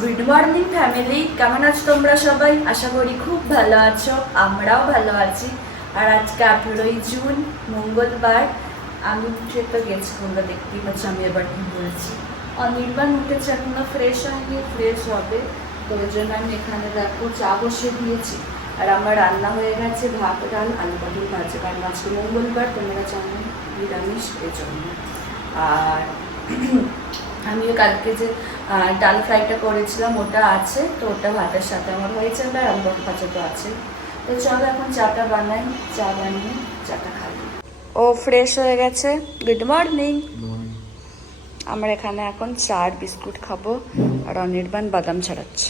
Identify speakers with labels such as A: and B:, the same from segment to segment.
A: Good morning family কেমন আছো তোমরা সবাই? আশা করি খুব ভালো আছো। আমরাও ভালো আছি। আর আজকে আঠেরোই জুন, মঙ্গলবার। আমি উঠে তো গেছি তোমরা দেখতেই পাচ্ছ, আমি এবার কি বলছি অনির্বাণ উঠেছে এখনও ফ্রেশ হয়নি ফ্রেশ হবে। তো ওই জন্য আমি এখানে দেখো, চা বসে দিয়েছি। আর আমার রান্না হয়ে গেছে, ভাত, ডাল, আলু পটল ভাজা। কারণ আজকে মঙ্গলবার, তোমরা জানো, নিরামিষ জন্য আর আমিও কালকে যে ডাল ফ্রাইটা করেছিলাম ওটা আছে তো ওটা ভাতের সাথে আমার হয়েছে আর আলু ভাজা তো আছে। তো চলো এখন চাটা বানাই চা বানিয়ে চাটা খাই। ও ফ্রেশ হয়ে গেছে। গুড মর্নিং আমরা এখানে এখন চার বিস্কুট খাব আর অনির্বাণ বাদাম ছাড়াচ্ছে।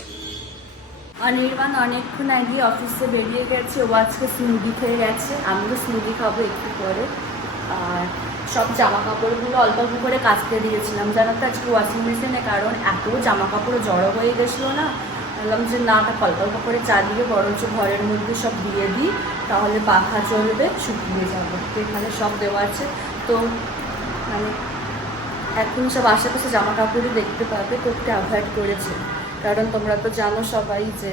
A: অনির্বাণ অনেকক্ষণ আগে অফিসে বেরিয়ে গেছে ও আজকে স্মুদি খেয়ে গেছে আমিও স্মুদি খাব একটু পরে। আর সব জামা কাপড়গুলো অল্প অল্প করে কাচতে দিয়েছিলাম। জানো তো আজকে ওয়াশিং মেশিনে কারণ এত জামা কাপড় জড়ো হয়ে গেছিল না। বললাম যে না তা অল্প অল্প করে চা দিয়ে বরঞ্চ ঘরের মধ্যে সব দিয়ে দিই, তাহলে পাখা চলবে শুকিয়ে যাবে। এখানে সব দেওয়া আছে। তো মানে এখন সব আশেপাশে জামা কাপড়ই দেখতে পাবে করতে অ্যাভয়েড করেছে। কারণ তোমরা তো জানো সবাই যে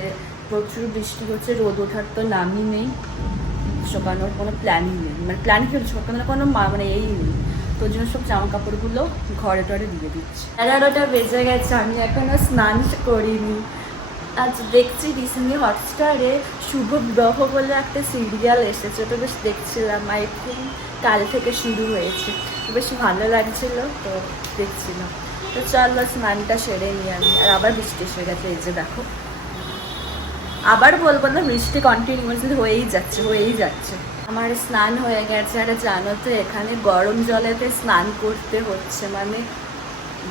A: প্রচুর বৃষ্টি হচ্ছে, রোদ ওঠার তো নামই নেই। শোকানোর কোনো প্ল্যানই নেই। মানে প্ল্যান শোকানোর কোনো মানে এই নেই। তো জন্য সব জামা কাপড়গুলো ঘরে টরে দিয়ে দিচ্ছি। এগারোটা বেজে গেছে, আমি এখনও স্নান করিনি। আজ দেখছি রিসেন্টলি হটস্টারে শুভ বিবাহ বলে একটা সিরিয়াল এসেছে, তো বেশ দেখছিলাম আই থিঙ্ক কাল থেকে শুরু হয়েছে। বেশ ভালো লাগছিল, তো দেখছিলাম। তো চলো স্নানটা সেরে নিই আমি। আর আবার বৃষ্টি এসে গেছে, এই যে দেখো। আবার বলব না বৃষ্টি কন্টিনিউয়াসলি হয়েই যাচ্ছে হয়েই যাচ্ছে। আমার স্নান হয়ে গেছে, আর জানো তো, এখানে গরম জলেতে স্নান করতে হচ্ছে। মানে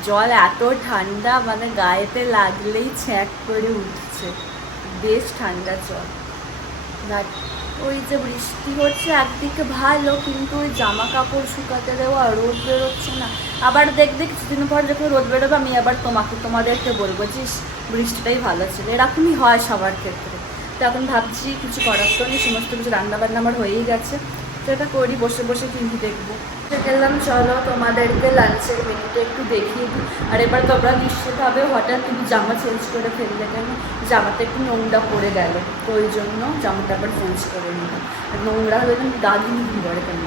A: জল এত ঠান্ডা মানে গায়েতে লাগলেই ছ্যাঁক করে উঠছে। বেশ ঠান্ডা জল। ওই যে বৃষ্টি হচ্ছে, একদিকে ভালো কিন্তু ওই জামা কাপড় শুকাতে দেওয়া, রোদ বেরোচ্ছে না। আবার দেখবে কিছুদিন পর যখন রোদ বেরোবে, আমি আবার তোমাকে, তোমাদেরকে বলব যে বৃষ্টিটাই ভালো ছিল। এরকমই হয় সবার ক্ষেত্রে। তো এখন ভাবছি কিছু করার তো নেই সমস্ত কিছু রান্নাবান্না আমার হয়েই গেছে। সেটা করি, বসে বসে টিভি দেখব। গেলাম, চলো তোমাদেরকে লাঞ্চের মেনুটা একটু দেখিয়ে দিই। আর এবার তোমরা নিশ্চিত হবে, হঠাৎ তুমি জামা চেঞ্জ করে ফেললে কেন? জামাটা একটু নোংরা পড়ে গেল। তো ওই জন্য জামাটা আবার চেঞ্জ করে নিলাম। আর নোংরা হলে তুমি দাগি নিবি করে কেন?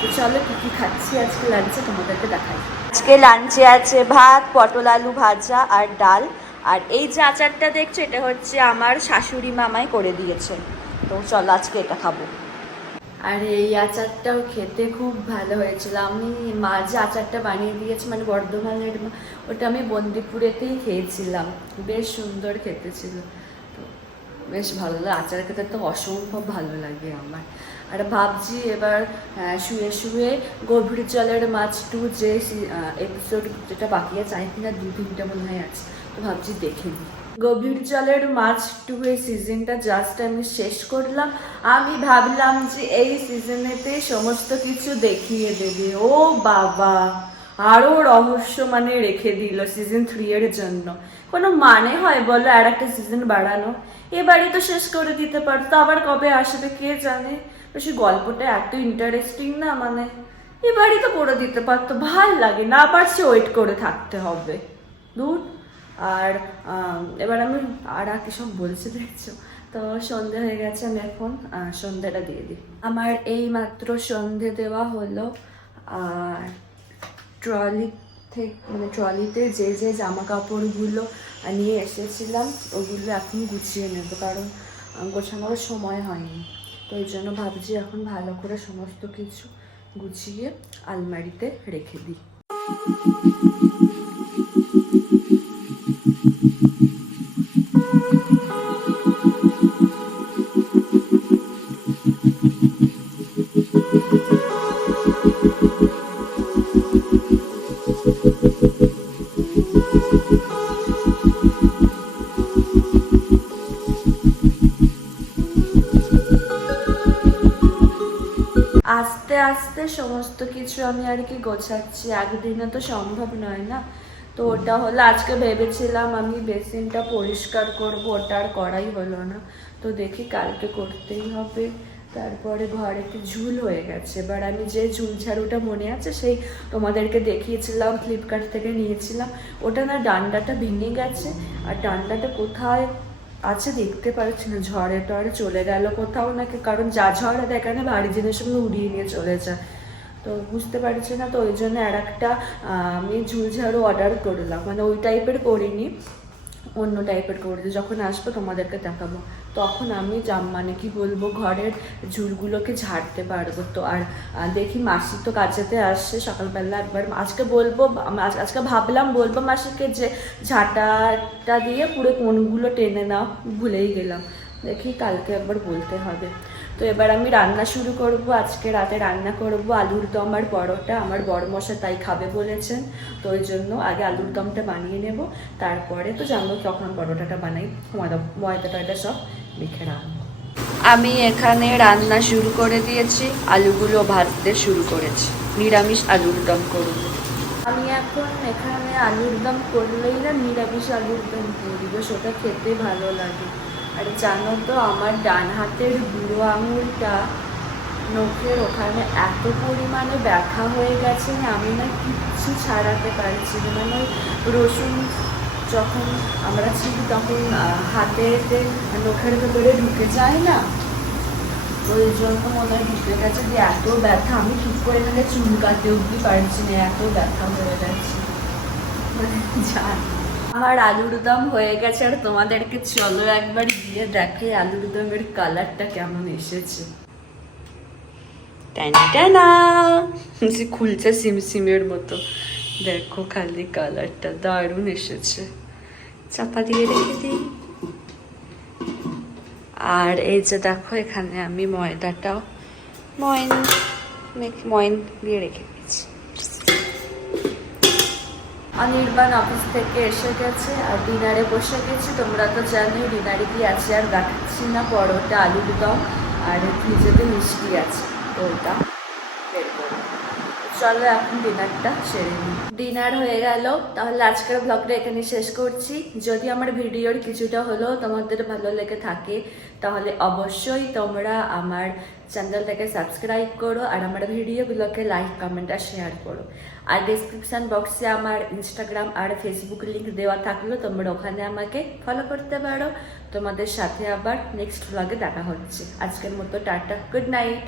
A: তো চলো কী কী খাচ্ছি আজকে লাঞ্চে তোমাদেরকে দেখাই। আজকে লাঞ্চে আছে ভাত, পটল আলু ভাজা আর ডাল। আর এই যে আচারটা দেখছ, এটা হচ্ছে আমার শাশুড়ি মামাই করে দিয়েছে। তো চলো আজকে এটা খাব। আর, এই আচারটাও খেতে খুব ভালো হয়েছিল। আমি মা যে আচারটা বানিয়ে দিয়েছে মানে বর্ধমানের ওটা আমি বন্দিপুরেতেই খেয়েছিলাম। বেশ সুন্দর খেতে ছিল। তো বেশ ভালো লাগে আচার খেতে তো অসম্ভব ভালো লাগে আমার। আর ভাবছি এবার শুয়ে শুয়ে গভীর জলের মাছ টু যে এপিসোড যেটা বাকি আছে আমি কিনা দু তিনটা মনে হয় আছে। ভাবছি দেখে গভীর জলের মাছ টু এই সিজনটা জাস্ট আমি শেষ করলাম। আমি ভাবলাম যে এই সিজনেতে সমস্ত কিছু দেখিয়ে দেবে। ও বাবা! আরও রহস্য মানে রেখে দিল সিজন থ্রি এর জন্য। কোনো মানে হয় বলো, আর একটা সিজন বাড়ানো। এবারই তো শেষ করে দিতে পারতো, আবার কবে আসবে কে জানে? সেই গল্পটা এত ইন্টারেস্টিং না মানে। এবারই তো করে দিতে পারতো, ভালো লাগে না পারছে ওয়েট করে থাকতে হবে। দূর আর এবার আমি আর আর সব বলছি, দেখছ? তো সন্ধে হয়ে গেছে, আমি এখন সন্ধেটা দিয়ে দিই। আমার এই মাত্র সন্ধে দেওয়া হলো, আর ট্রলি থেকে মানে ট্রলিতে যে যে জামা কাপড়গুলো নিয়ে এসেছিলাম, ওগুলো এখন গুছিয়ে নেব, কারণ গোছানোর সময় হয়নি। তো ওই জন্য ভাবছি এখন ভালো করে সমস্ত কিছু গুছিয়ে আলমারিতে রেখে দিই। আস্তে আস্তে সমস্ত কিছু আমি আর কি গোছাচ্ছি। একদিনে তো সম্ভব নয় না? তো ওটা হলো, আজকে ভেবেছিলাম আমি বেসিনটা পরিষ্কার করব, ওটা আর করাই হলো না। তো দেখি কালকে করতেই হবে। তারপরে ঘরে একটু ঝুল হয়ে গেছে। এবার আমি যে ঝুল ঝাড়ুটা মনে আছে, সেই তোমাদেরকে দেখিয়েছিলাম ফ্লিপকার্ট থেকে নিয়েছিলাম। ওটা না ডান্ডাটা ভেঙে গেছে। আর ডান্ডাটা কোথায় আছে দেখতে পাচ্ছি না, ঝড়ে টড়ে চলে গেল কোথাও নাকি? কারণ যা ঝড় দেখা না বাড়ির জিনিসগুলো উড়িয়ে নিয়ে চলে যায় তো বুঝতে পারছি না, তো ওই জন্য আর একটা আমি ঝুলঝাড়ু অর্ডার করলাম। মানে ওই টাইপের করিনি। অন্য টাইপের করে দিই। যখন আসব তোমাদেরকে দেখাবো। তখন আমি মানে কি বলব, ঘরের ঝুলগুলোকে ঝাড়তে পারব। তো আর দেখি মাসি তো কাজেতে আসছে সকালবেলা একবার। আজকে বলব আজকে ভাবলাম, বলব মাসিকে যে ঝাঁটাটা দিয়ে পুরো কোনগুলো টেনে নাও। ভুলেই গেলাম। দেখি কালকে একবার বলতে হবে। তো এবার আমি রান্না শুরু করব। আজকে রাতে রান্না করব আলুর দম আর পরোটা। আমার বড় মশা তাই খাবে বলেছেন। তো ওই জন্য আগে আলুর দমটা বানিয়ে নেব। তারপরে তো জানব কখন পরোটাটা বানাই। ময়দা ময়দা টয়দা সব মেখে রাখব। আমি এখানে রান্না শুরু করে দিয়েছি। আলুগুলো ভাজতে শুরু করেছি। নিরামিষ আলুর দম করব। আমি এখন এখানে আলুর দম করলেই না নিরামিষ আলুর দম করি বেশ ওটা খেতে ভালো লাগে। আর জানো তো, আমার ডান হাতের বুড়ো আঙুলটা নখের ওখানে এত পরিমাণে ব্যথা হয়ে গেছে আমি না কিচ্ছু ছাড়াতে পারছি না। মানে রসুন যখন আমরা ছিলি তখন হাতেতে নখের ভেতরে ঢুকে যায় না? ওই জন্য মনে হয় ঢুকে গেছে যে এত ব্যথা, আমি ঠিক করে এখানে চুলকাতে অব্দি পারছি না, এত ব্যথা হয়ে যাচ্ছে। মানে জানি। আমার আলুর দম হয়ে গেছে আর তোমাদেরকে চলো একবার গিয়ে দেখে আলুর দমের কালারটা কেমন এসেছে। যে খুলছে সিম সিমের মতো। দেখো খালি কালারটা, দারুণ এসেছে। চাপা দিয়ে রেখে দিই। আর এই যে দেখো, এখানে আমি ময়দাটাও ময়ন ময়ন দিয়ে রেখে দিয়েছি অনির্বাণ অফিস থেকে এসে গেছে আর ডিনারে বসে গেছি। তোমরা তো জানোই ডিনারে কি আছে আর দেখাচ্ছি না, পরোটা আলুর দম আর ফ্রিজেতে মিষ্টি আছে, ওটা চলো এখন ডিনারটা সেরে নিই। ডিনার হয়ে গেল, তাহলে আজকের ব্লগটা এখানে শেষ করছি। যদি আমার ভিডিওর কিছুটা হলেও তোমাদের ভালো লেগে থাকে, তাহলে অবশ্যই তোমরা আমার চ্যানেলটাকে সাবস্ক্রাইব করো আর আমার ভিডিওগুলোকে লাইক কমেন্ট আর শেয়ার করো। আর ডিসক্রিপশান বক্সে আমার ইনস্টাগ্রাম আর ফেসবুক লিঙ্ক দেওয়া থাকল, তোমরা ওখানে আমাকে ফলো করতে পারো। তোমাদের সাথে আবার নেক্সট ব্লগে দেখা হচ্ছে। আজকের মতো টাটা গুড নাইট